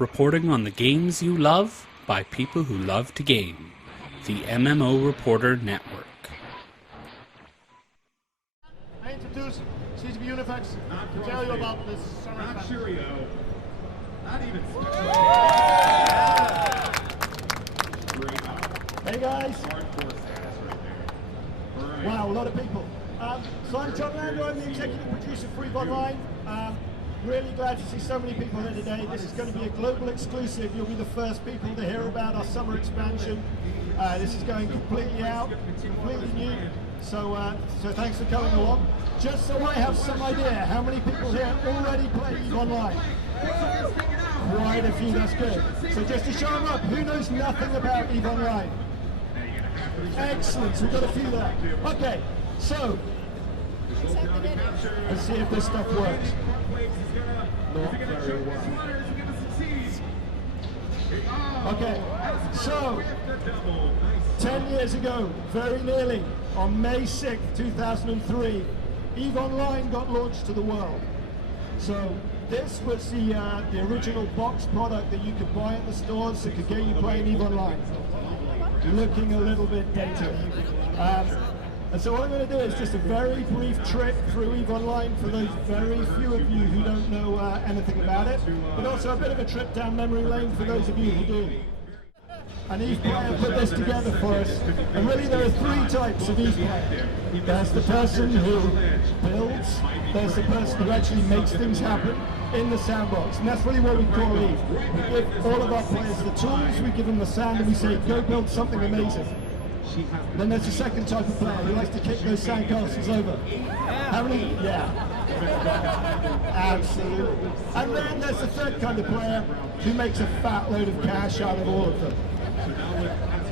reporting on the games you love by people who love to game. The MMO Reporter Network. I introduce CCP Unifex to tell you about this summer event. Cheerio. Not even. Hey guys. Wow, a lot of people. So I'm John Lander, I'm the executive producer for EVE Online. Really glad to see so many people here today. This is going to be a global exclusive. You'll be the first people to hear about our summer expansion. This is going completely out, completely new. So thanks for coming along. Just so I have some idea, how many people here already play EVE Online? Quite a few, that's good. So just to show them up, who knows nothing about EVE Online? Excellent, so we've got a few there. Okay, so let's see if this stuff works. Not very well. Okay, so 10 years ago, very nearly, on May 6th, 2003, EVE Online got launched to the world. So this was the original box product that you could buy at the stores that could get you playing EVE Online. Looking a little bit dated. And so what I'm going to do is just a very brief trip through EVE Online for those very few of you who don't know anything about it, but also a bit of a trip down memory lane for those of you who do. And EVE player put this together for us, and really there are three types of EVE player. There's the person who builds, there's the person who actually makes things happen in the sandbox, and that's really what we call EVE. We give all of our players the tools, we give them the sand, and we say, go build something amazing. Then there's the second type of player who likes to kick those sandcastles over. How many? Yeah. Absolutely. And then there's the third kind of player who makes a fat load of cash out of all of them.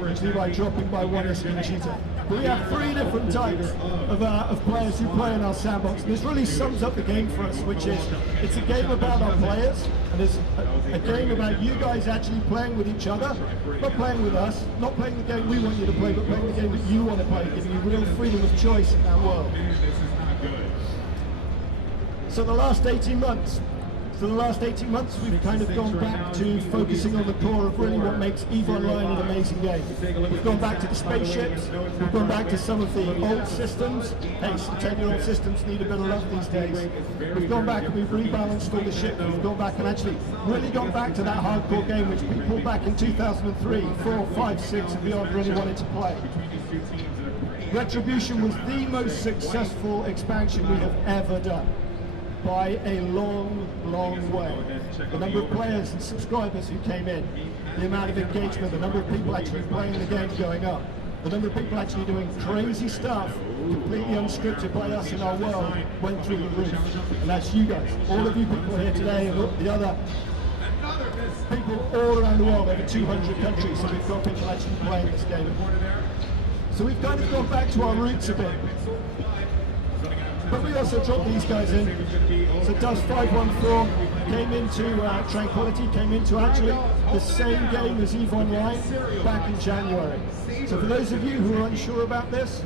Usually by dropping by one a skin cheater. But we have three different types of players who play in our sandbox. And this really sums up the game for us, which is, it's a game about our players, and it's a game about you guys actually playing with each other, not playing with us, not playing the game we want you to play, but playing the game that you want to play, giving you real freedom of choice in that world. So the last 18 months, we've kind of gone back to focusing on the core of really what makes EVE Online an amazing game. We've gone back to the spaceships, we've gone back to some of the old systems. Hey, some 10-year-old systems need a bit of love these days. We've gone back and we've rebalanced all the ship. We've gone back and actually really gone back to that hardcore game which people back in 2003, 4, 5, 6 and beyond really wanted to play. Retribution was the most successful expansion we have ever done. By a long, long way. The number of players and subscribers who came in, the amount of engagement, the number of people actually playing the game going up, the number of people actually doing crazy stuff, completely unscripted by us in our world, went through the roof. And that's you guys. All of you people here today and the other people all around the world, over 200 countries, so we've got people actually playing this game. So we've kind of gone back to our roots a bit. But we also dropped these guys in. So Dust 514 came into Tranquility, came into actually the same game as EVE Online back in January. So for those of you who are unsure about this,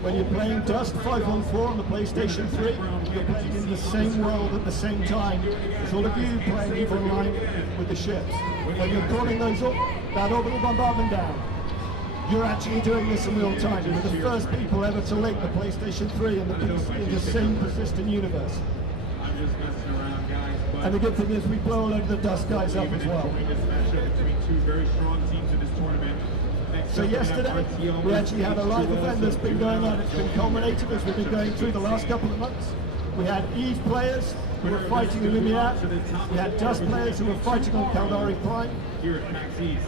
when you're playing Dust 514 on the PlayStation 3, you're playing in the same world at the same time as all of you playing EVE Online with the ships. When you're calling those up, that orbital bombardment down, you're actually doing this in real time. You're the first people ever to link the PlayStation 3 and the PC in the same persistent universe. And the good thing is we blow a load of the Dust guys up as well. So yesterday, we actually had a live event that's been going on. It's been culminated as we've been going through the last couple of months. We had EVE players who were fighting in Lumiat. We had Dust players who were fighting on Caldari Prime. Here at PAX East.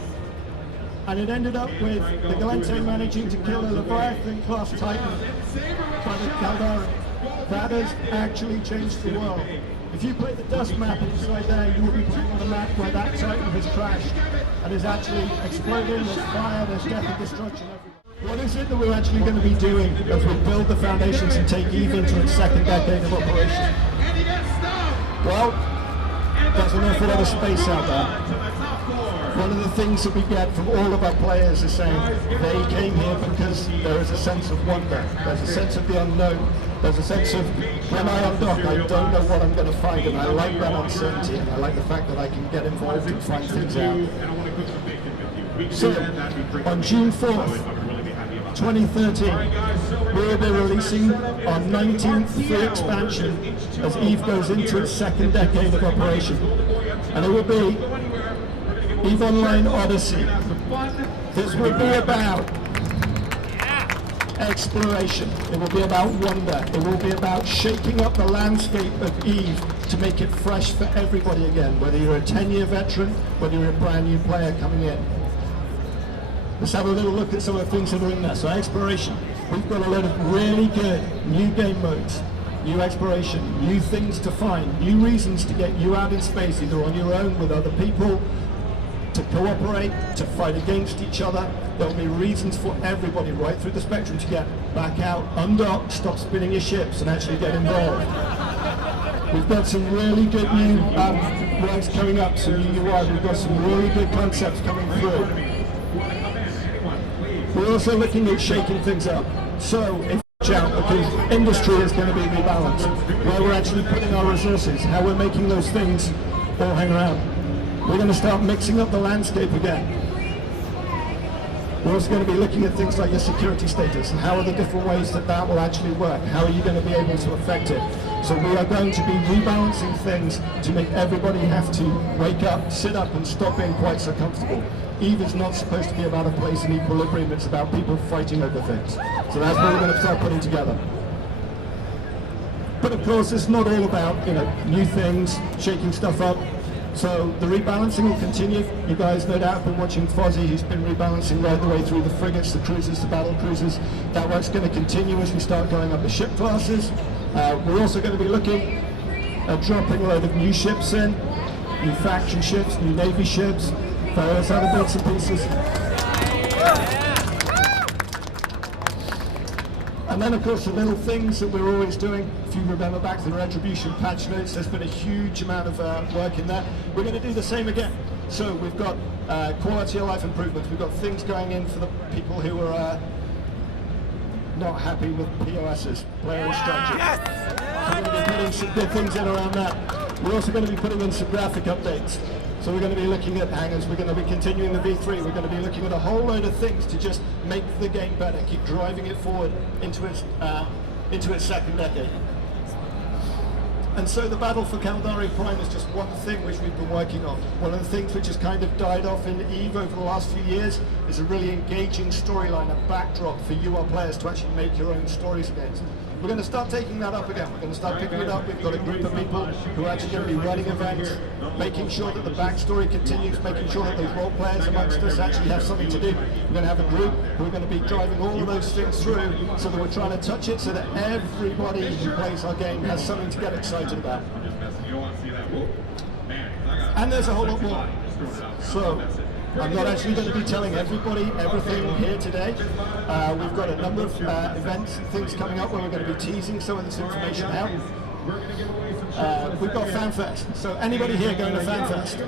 And it ended up with the Galente managing to kill a Leviathan-class Titan by the Caldari. That has actually changed the world. If you play the Dust map inside there, you will be playing on a map where that Titan has crashed and is actually exploding, there's fire, there's death and destruction everywhere. What is it that we're actually going to be doing as we build the foundations and take EVE into its second decade of operation? Well, there's an awful lot of space out there. One of the things that we get from all of our players is saying they came here because there is a sense of wonder, there's a sense of the unknown, There's a sense of, when I undock, I don't know what I'm going to find, and I like that uncertainty, and I like the fact that I can get involved and find things out. So, on June 4th, 2013, we'll be releasing our 19th free expansion as EVE goes into its second decade of operation. And it will be EVE Online Odyssey. This will be about exploration. It will be about wonder. It will be about shaking up the landscape of EVE to make it fresh for everybody again, whether you're a 10-year veteran, whether you're a brand new player coming in. Let's have a little look at some of the things that are in there. So exploration, we've got a lot of really good new game modes, new exploration, new things to find, new reasons to get you out in space, either on your own, with other people, to cooperate, to fight against each other. There'll be reasons for everybody right through the spectrum to get back out, undock, stop spinning your ships and actually get involved. We've got some really good new works coming up, some new UI, we've got some really good concepts coming through. We're also looking at shaking things up. So if out, because industry is going to be rebalanced, where we're actually putting our resources, how we're making those things all hang around. We're going to start mixing up the landscape again. We're also going to be looking at things like your security status and how are the different ways that that will actually work. How are you going to be able to affect it? So we are going to be rebalancing things to make everybody have to wake up, sit up and stop being quite so comfortable. EVE is not supposed to be about a place in equilibrium, it's about people fighting over things. So that's what we're going to start putting together. But of course it's not all about, new things, shaking stuff up. So the rebalancing will continue. You guys no doubt have been watching Fozzie, who's been rebalancing right the way through the frigates, the cruisers, the battle cruisers. That work's going to continue as we start going up the ship classes. We're also going to be looking at dropping a load of new ships in, new faction ships, new Navy ships, various other bits and pieces. And then of course the little things that we're always doing, if you remember back to the Retribution patch notes, there's been a huge amount of work in there. We're going to do the same again. So we've got quality of life improvements, we've got things going in for the people who are not happy with POSs, player instructions. So we're going to be putting some good things in around that. We're also going to be putting in some graphic updates. So we're going to be looking at hangars, we're going to be continuing the V3, we're going to be looking at a whole load of things to just make the game better, keep driving it forward into its second decade. And so the battle for Caldari Prime is just one thing which we've been working on. One of the things which has kind of died off in EVE over the last few years is a really engaging storyline, a backdrop for you, our players, to actually make your own stories against. We're going to start taking that up again. We're going to start picking it up. We've got a group of people who are actually going to be running events, making sure that the backstory continues, making sure that those role players amongst us actually have something to do. We're going to have a group who are going to be driving all of those things through so that we're trying to touch it so that everybody who plays our game has something to get excited about. And there's a whole lot more. So I'm not actually going to be telling everybody everything here today. We've got a number of events and things coming up where we're going to be teasing some of this information out. We've got FanFest. So anybody here going to FanFest?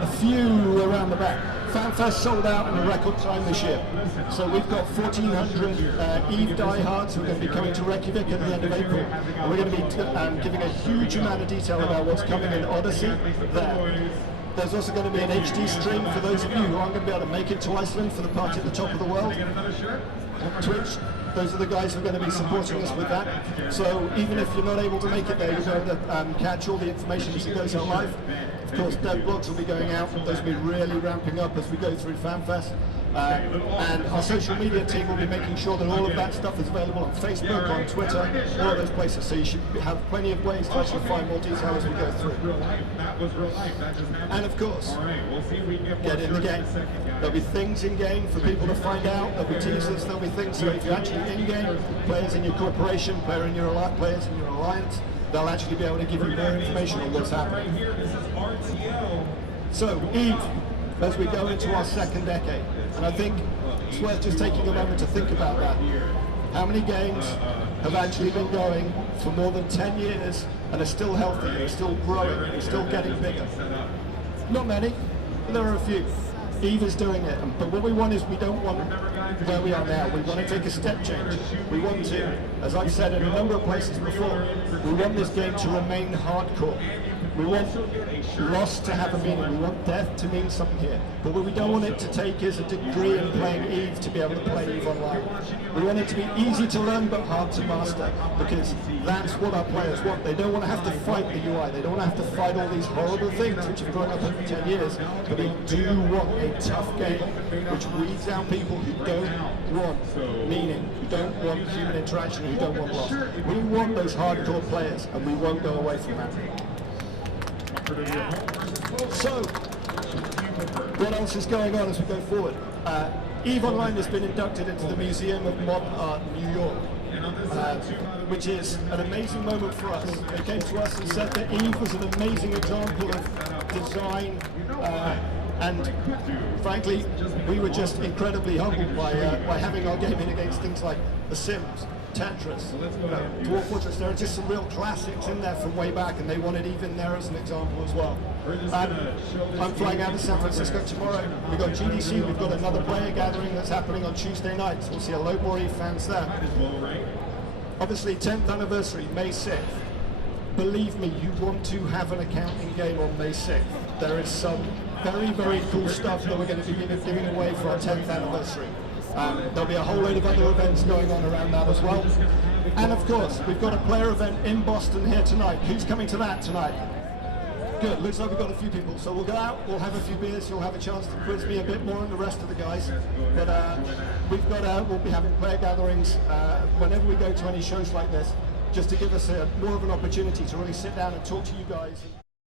A few around the back. FanFest sold out in a record time this year. So we've got 1,400 EVE diehards who are going to be coming to Reykjavik at the end of April. And we're going to be giving a huge amount of detail about what's coming in Odyssey there. There's also going to be an HD stream for those of you who aren't going to be able to make it to Iceland for the party at the top of the world. On Twitch, those are the guys who are going to be supporting us with that. So even if you're not able to make it there, you'll be able to catch all the information as it goes out live. Of course, dev blogs will be going out, those will be really ramping up as we go through FanFest. And our social media team will be making sure that all of that stuff is available on Facebook, on Twitter, all of those places. So you should have plenty of ways to actually find more detail as we go through. And of course, get in the game. There'll be things in game for people to find out. There'll be teasers. There'll be things. So if you're actually in game, players in your corporation, players in your alliance, they'll actually be able to give you more information on what's happening. So EVE, as we go into our second decade. And I think it's worth just taking a moment to think about that. How many games have actually been going for more than 10 years and are still healthy, and are still growing, and are still getting bigger? Not many, but there are a few. EVE is doing it, but what we want is we don't want where we are now. We want to take a step change. We want to, as I've said in a number of places before, we want this game to remain hardcore. We want loss to have a meaning. We want death to mean something here. But what we don't want it to take is a degree in playing EVE to be able to play EVE online. We want it to be easy to learn but hard to master, because that's what our players want. They don't want to have to fight the UI. They don't want to have to fight all these horrible things which have grown up over 10 years. But they do want a tough game which weeds out people who don't want meaning, who don't want human interaction, who don't want loss. We want those hardcore players, and we won't go away from that. So, what else is going on as we go forward? EVE Online has been inducted into the Museum of Modern Art in New York, which is an amazing moment for us. They came to us and said that EVE was an amazing example of design, and frankly, we were just incredibly humbled by having our game in against things like The Sims, Tetris, Dwarf Fortress. There are just some real classics in there from way back, and they wanted EVE in there as an example as well. I'm flying out to San Francisco tomorrow. We've got GDC, we've got another player gathering that's happening on Tuesday night, so we'll see a load more EVE fans there. Obviously, 10th anniversary, May 6th. Believe me, you want to have an accounting game on May 6th. There is some very, very cool stuff that we're going to be giving away for our 10th anniversary. There'll be a whole load of other events going on around that as well. And of course, we've got a player event in Boston here tonight. Who's coming to that tonight? Good, looks like we've got a few people. So we'll go out, we'll have a few beers, you'll have a chance to quiz me a bit more than the rest of the guys. But we'll be having player gatherings whenever we go to any shows like this, just to give us more of an opportunity to really sit down and talk to you guys.